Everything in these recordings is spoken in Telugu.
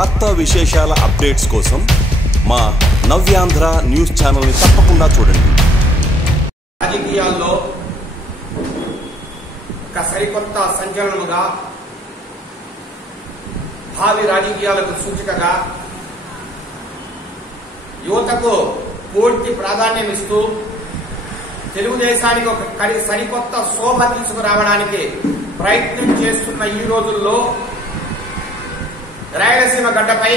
వార్తా విశేషాల అప్డేట్స్ కోసం మా నవ్యాంధ్ర న్యూస్ ఛానల్ని తప్పకుండా చూడండి. రాజకీయాల్లో ఒక సరికొత్త సంచలనముగా, భావి రాజకీయాలకు సూచికగా యువతకు పూర్తి ప్రాధాన్యం ఇస్తూ తెలుగుదేశానికి ఒక సరికొత్త శోభ తీసుకురావడానికి ప్రయత్నం చేస్తున్న ఈ రోజుల్లో రాయలసీమ గడ్డపై,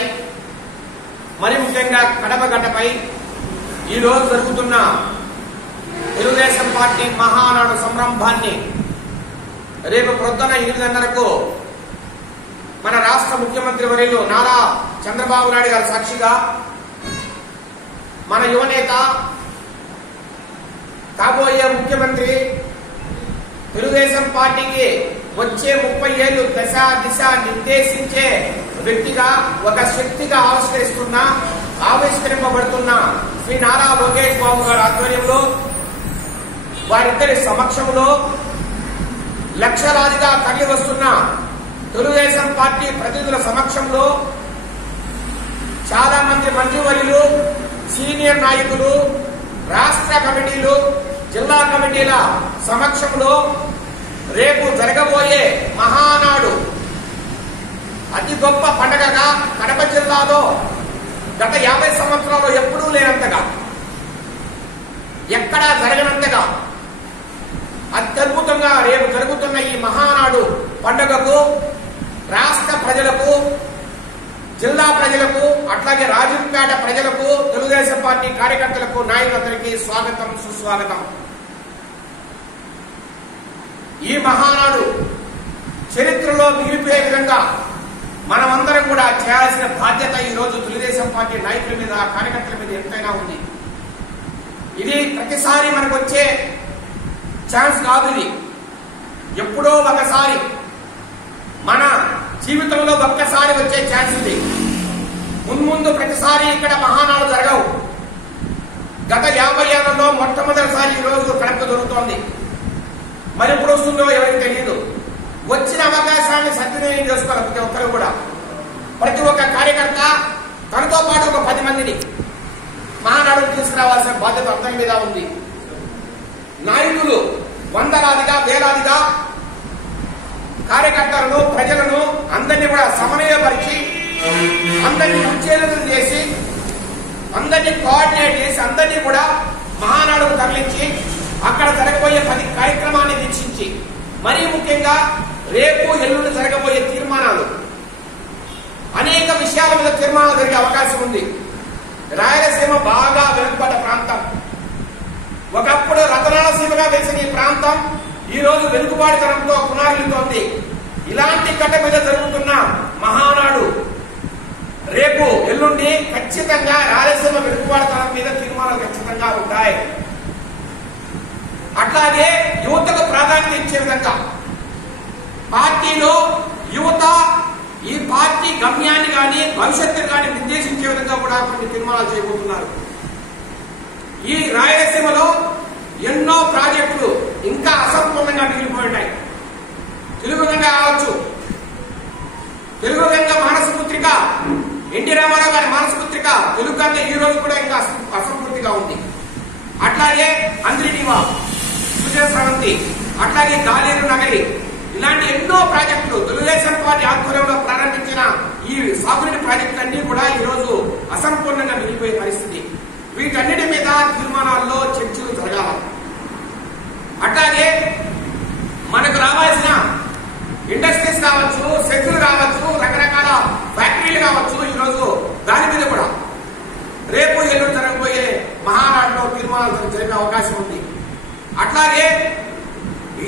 మరి ముఖ్యంగా కడప గడ్డపై ఈ రోజు జరుగుతున్న తెలుగుదేశం పార్టీ మహానాడు సంరంభాన్ని రేపు ప్రొద్దున 8:30కు మన రాష్ట్ర ముఖ్యమంత్రి వర్యులు నారా చంద్రబాబు నాయుడు గారి సాక్షిగా మన యువనేత, కాబోయే ముఖ్యమంత్రి, తెలుగుదేశం పార్టీకి వచ్చే 30 ఏళ్లు దశ దిశ నిర్దేశించే వ్యక్తిగా, ఒక శక్తిగా ఆవిష్కరింపబడుతున్న శ్రీ నారా లోకేష్ బాబు గారి ఆధ్వర్యంలో, వారిద్దరి సమక్షంలో లక్షలాదిగా తరలి వస్తున్న తెలుగుదేశం పార్టీ ప్రతినిధుల సమక్షంలో చాలా మంది మంత్రివర్యులు, సీనియర్ నాయకులు, రాష్ట్ర కమిటీలు, జిల్లా కమిటీల సమక్షంలో రేపు జరగబోయే మహానాడు అతి గొప్ప పండుగగా కడప జిల్లాలో గత 50 సంవత్సరాలు ఎప్పుడూ లేనంతగా, ఎక్కడా జరగనంతగా అత్యద్భుతంగా రేపు జరుగుతున్న ఈ మహానాడు పండుగకు రాష్ట్ర ప్రజలకు, జిల్లా ప్రజలకు, అట్లాగే రాజంపేట ప్రజలకు, తెలుగుదేశం పార్టీ కార్యకర్తలకు, నాయకులందరికీ స్వాగతం, సుస్వాగతం. ఈ మహానాడు చరిత్రలో మిగిలిపోయే విధంగా మనమందరం కూడా చేయాల్సిన బాధ్యత ఈ రోజు తెలుగుదేశం పార్టీ నాయకుల మీద, కార్యకర్తల మీద ఎంతైనా ఉంది. ఇది ప్రతిసారి మనకు వచ్చే ఛాన్స్ కాదు. ఇది ఎప్పుడో ఒకసారి, మన జీవితంలో ఒక్కసారి వచ్చే ఛాన్స్ ఇది. మున్ముందు ప్రతిసారి ఇక్కడ మహానాడు జరగవు. గత 50 ఏళ్లలో మొట్టమొదటిసారి ఈ రోజు కడప జరుగుతోంది. మరి ఎప్పుడు వస్తుందో ఎవరికి తెలియదు. వచ్చిన అవకాశాన్ని సద్వినియోగం చేసుకోవాలి ప్రతి ఒక్కరు కూడా. ప్రతి ఒక్క కార్యకర్త తనతో పాటు ఒక 10 మందిని మహానాడు తీసుకురావాల్సిన బాధ్యత అందరి మీద ఉంది. నాయకులు వందలాదిగా, వేలాదిగా కార్యకర్తలను, ప్రజలను అందరినీ కూడా సమన్వయపరిచి, అందరినీ ఉచ్చేలులు చేసి, అందరినీ కోఆర్డినేట్ చేసి, అందరినీ కూడా మహానాడుకు తరలించి అక్కడ జరగబోయే 10 కార్యక్రమాన్ని వీక్షించి, మరీ ముఖ్యంగా రేపు ఎల్లుండి జరగబోయే తీర్మానాలు, అనేక విషయాల మీద తీర్మానాలు జరిగే అవకాశం ఉంది. రాయలసీమ బాగా వెనుకబడ్డ ప్రాంతం. ఒకప్పుడు రతనాలసీమగా వేసిన ఈ ప్రాంతం ఈ రోజు వెనుకబాటుతనంతో పునాగిలుతోంది. ఇలాంటి గడ్డ మీద జరుగుతున్న మహానాడు రేపు ఎల్లుండి ఖచ్చితంగా రాయలసీమ వెనుకబాటుతనం మీద తీర్మానాలు ఖచ్చితంగా ఉంటాయి. అట్లాగే యువతకు ప్రాధాన్యత ఇచ్చే విధంగా పార్టీలో యువత ఈ పార్టీ గమ్యాన్ని కానీ, భవిష్యత్తును కానీ నిర్దేశించే విధంగా కూడా కొన్ని తీర్మానాలు చేయబోతున్నారు. ఈ రాయలసీమలో ఎన్నో ప్రాజెక్టులు ఇంకా అసంపూర్ణంగా మిగిలిపోయి ఉన్నాయి. తెలుగు గంగ కావచ్చు, తెలుగు గంగ మానసపుత్రిక, ఎన్టీ రామారావు గారి మానసపుత్రిక తెలుగు గంగ ఈ రోజు కూడా ఇంకా అసంపూర్తిగా ఉంది. అట్లాగే అంద్రినీవా, సుజల స్రవంతి, అట్లాగే గాలేరు నగరి, ఇలాంటి ఎన్నో ప్రాజెక్టులు తెలుగుదేశం పార్టీ ఆధ్వర్యంలో ప్రారంభించిన ఈ సాగునీటి ప్రాజెక్టులన్నీ కూడా ఈ రోజు అసంపూర్ణంగా మిగిలిపోయే పరిస్థితి. వీటన్నిటి మీద తీర్మానాల్లో చర్చలు జరగాలి. అట్లాగే మనకు రావాల్సిన ఇండస్ట్రీస్ కావచ్చు, శక్తులు కావచ్చు, రకరకాల ఫ్యాక్టరీలు కావచ్చు, ఈరోజు దాని మీద కూడా రేపు ఎల్లుండి జరగబోయే మహానాడులో తీర్మానాలు జరిగే అవకాశం ఉంది. అట్లాగే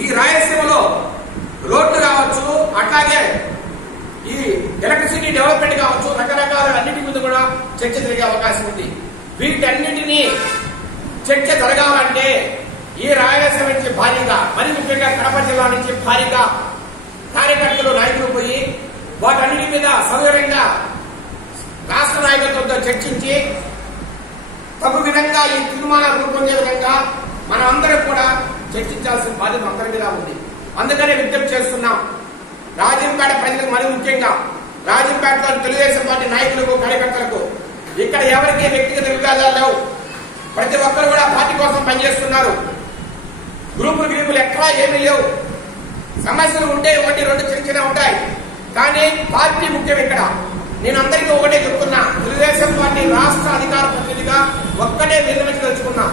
ఈ రాయలసీమలో రోడ్లు కావచ్చు, అట్లాగే ఈ ఎలక్ట్రిసిటీ డెవలప్మెంట్ కావచ్చు, రకరకాల అన్నిటి మీద కూడా చర్చ జరిగే అవకాశం ఉంది. వీటన్నిటినీ చర్చ జరగాలంటే ఈ రాయలసీమ నుంచి భారీగా, మరి ముఖ్యంగా కడప జిల్లా నుంచి భారీగా కార్యకర్తలు, నాయకులు పోయి వాటన్నిటి మీద సౌకర్యంగా రాష్ట్ర నాయకత్వంతో చర్చించి తగు విధంగా ఈ తీర్మానాలు రూపొందే విధంగా మనం అందరం కూడా చర్చించాల్సిన బాధ్యత అందరి మీద ఉంది. అందుకనే విజ్ఞప్తి చేస్తున్నాం. రాజంపేట ప్రజలకు మరి ముఖ్యంగా రాజంపేటలో తెలుగుదేశం పార్టీ నాయకులకు కార్యకర్తలకు ఇక్కడ ఎవరికి వ్యక్తిగత వివాదాలు లేవు. ప్రతి ఒక్కరు కూడా పార్టీ కోసం పనిచేస్తున్నారు. గ్రూపులు ఎక్కడా ఏమీ లేవు. సమస్యలు ఉంటే ఒకటి రెండు చిన్న ఉంటాయి, కానీ పార్టీ ముఖ్యం. ఇక్కడ నేను అందరికీ ఒకటే చెప్తున్నా, తెలుగుదేశం పార్టీ రాష్ట్ర అధికార ప్రతినిధిగా ఒక్కటే నిర్ణయించదలుచుకున్నా,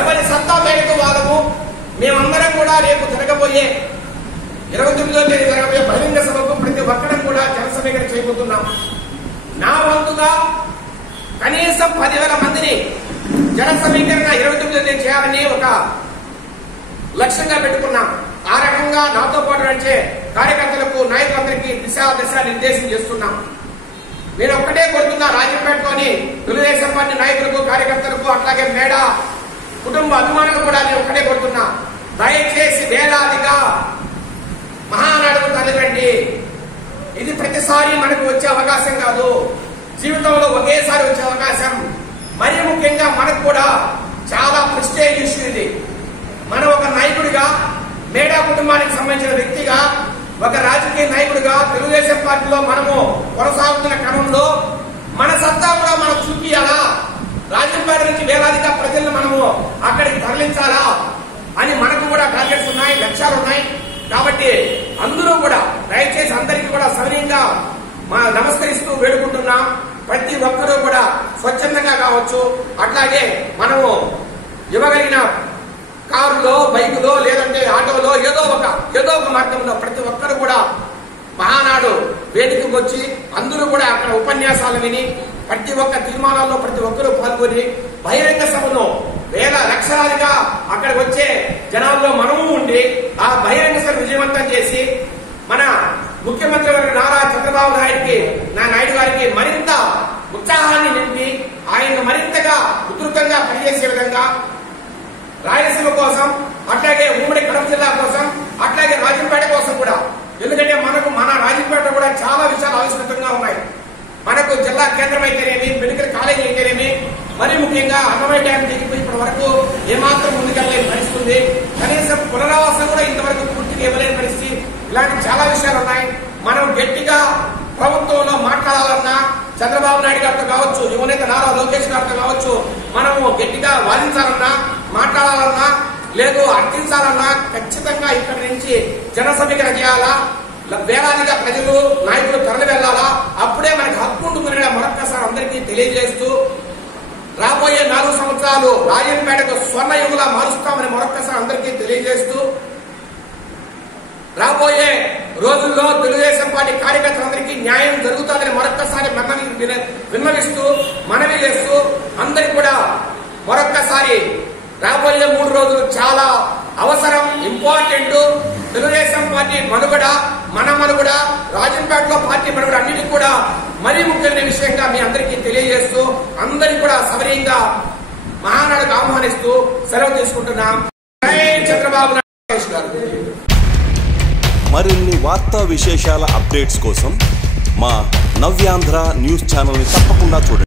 ఎవరి సత్తా మేరకు వాళ్ళము మేమందరం కూడా రేపు జరగబోయే 29వ తేదీ జరగబోయే బహిరంగ సభకు ప్రతి ఒక్కరం కూడా జన సమీకరణ చేయబోతున్నాం. నా వంతుగా కనీసం 10,000 మందిని జన సమీకరణ 29వ తేదీ చేయాలని ఒక లక్ష్యంగా పెట్టుకున్నాం. ఆ రకంగా నాతో పాటు నడిచే కార్యకర్తలకు నాయకులందరికీ దిశ నిర్దేశం చేస్తున్నాం. నేను ఒక్కటే కోరుతున్నా, రాజంపేటలోని తెలుగుదేశం పార్టీ నాయకులకు కార్యకర్తలకు అట్లాగే మేడ కుటుంబ అభిమానులు కూడా నేను ఒక్కటే కోరుతున్నా, దయచేసి వేలాదిగా మహానాడుకు తరలిరండి. ఇది ప్రతిసారి మనకు వచ్చే అవకాశం కాదు, జీవితంలో ఒకేసారి వచ్చే అవకాశం. మరి ముఖ్యంగా మనకు కూడా చాలా ప్రెస్టేజ్ ఇష్యూ ఇది. మనం ఒక నాయకుడిగా, మేడా కుటుంబానికి సంబంధించిన వ్యక్తిగా, ఒక రాజకీయ నాయకుడిగా తెలుగుదేశం పార్టీలో మనము కొనసాగుతున్న క్రమంలో మన సత్తా కూడా మనం చూపియాలా, రాజంపేట నుంచి వేలాదిగా ప్రజలను మనము అక్కడికి తరలించాలా అని మనకు కూడా టార్గెట్స్ ఉన్నాయి, లక్ష్యాలు ఉన్నాయి. కాబట్టి అందరూ కూడా దయచేసి అందరికీ కూడా సవినయంగా నమస్కరిస్తూ వేడుకుంటున్నాం. ప్రతి ఒక్కరూ కూడా స్వచ్ఛందంగా కావచ్చు, అట్లాగే మనము ఇవ్వగలిగిన కారులో, బైకులో, లేదంటే ఆటోలో ఏదో ఒక మార్గంలో ప్రతి ఒక్కరు కూడా మహానాడు వేదికకు వచ్చి అందరూ కూడా అక్కడ ఉపన్యాసాలు విని ప్రతి ఒక్క తీర్మానాల్లో ప్రతి ఒక్కరూ పాల్గొని బహిరంగ సభను లక్షలాదిగా అక్కడ వచ్చే జనాల్లో మనము ఉండి ఆ బహిరంగ సభ విజయవంతం చేసి మన ముఖ్యమంత్రి నారా చంద్రబాబు నాయుడు గారికి మరింత ఉత్సాహాన్ని నింపి ఆయన మరింతగా ఉధృతంగా పనిచేసే విధంగా రాయలసీమ కోసం, అట్లాగే ఉమ్మడి కడప జిల్లా కోసం, అట్లాగే రాజంపేట కోసం కూడా, ఎందుకంటే మన రాజంపేట కూడా చాలా విషయాలు ఆవిష్కృతంగా ఉన్నాయి. మనకు జిల్లా కేంద్రం అయితేనేమి, మెడికల్ కాలేజీ అయితేనేమి, మరీ ముఖ్యంగా అన్నమయ్య డ్యామ్ దిగిపోయి ఇప్పటి వరకు ఏమాత్రం ముందుకెళ్ళలేని పరిస్థితి ఉంది. కనీసం పునరావాసం కూడా ఇంతవరకు పూర్తిగా ఇవ్వలేని పరిస్థితి. ఇలాంటి చాలా విషయాలు ఉన్నాయి. మనం గట్టిగా ప్రభుత్వంలో మాట్లాడాలన్నా చంద్రబాబు నాయుడు గారితో కావచ్చు, యువనేత నారా లోకేష్ గారితో కావచ్చు, మనము గట్టిగా వాదించాలన్నా, మాట్లాడాలన్నా, లేదు అర్థించాలన్నా ఖచ్చితంగా ఇక్కడి నుంచి జన సమీకరణ చేయాలా, వేలాదిగా ప్రజలు, నాయకులు తరలి వెళ్లాలా. అప్పుడే మనకు హక్కు ఉంటుందని మరొక్కసారి అందరికీ తెలియజేస్తూ, రాబోయే 4 సంవత్సరాలు రాజంపేటకు స్వర్ణయుగులా మారుస్తామని మరొక్కసారి అందరికీ తెలియజేస్తూ, రాబోయే రోజుల్లో తెలుగుదేశం పార్టీ కార్యకర్తలందరికీ న్యాయం జరుగుతుందని మరొక్కసారి విన్నవిస్తూ, మనవి చేస్తూ, అందరికి కూడా మరొక్కసారి రాబోయే 3 రోజులు చాలా అవసరం, ఇంపార్టెంట్. తెలుగుదేశం పార్టీ మనుగడ, మన మనుగడ, రాజంపేటలో పార్టీ మనుగడ అన్నిటికీ కూడా మరీ ముఖ్యమైన విషయంగా మీ అందరికీ తెలియజేస్తూ, అందరికీ కూడా సవినయంగా మహానాడుకు ఆహ్వానిస్తూ సెలవు తీసుకుంటున్నాం. చంద్రబాబు నాయుడు గారు. మరిన్ని వార్తా విశేషాల అప్డేట్స్ కోసం మా నవ్యాంధ్ర న్యూస్ ఛానల్ని తప్పకుండా చూడండి.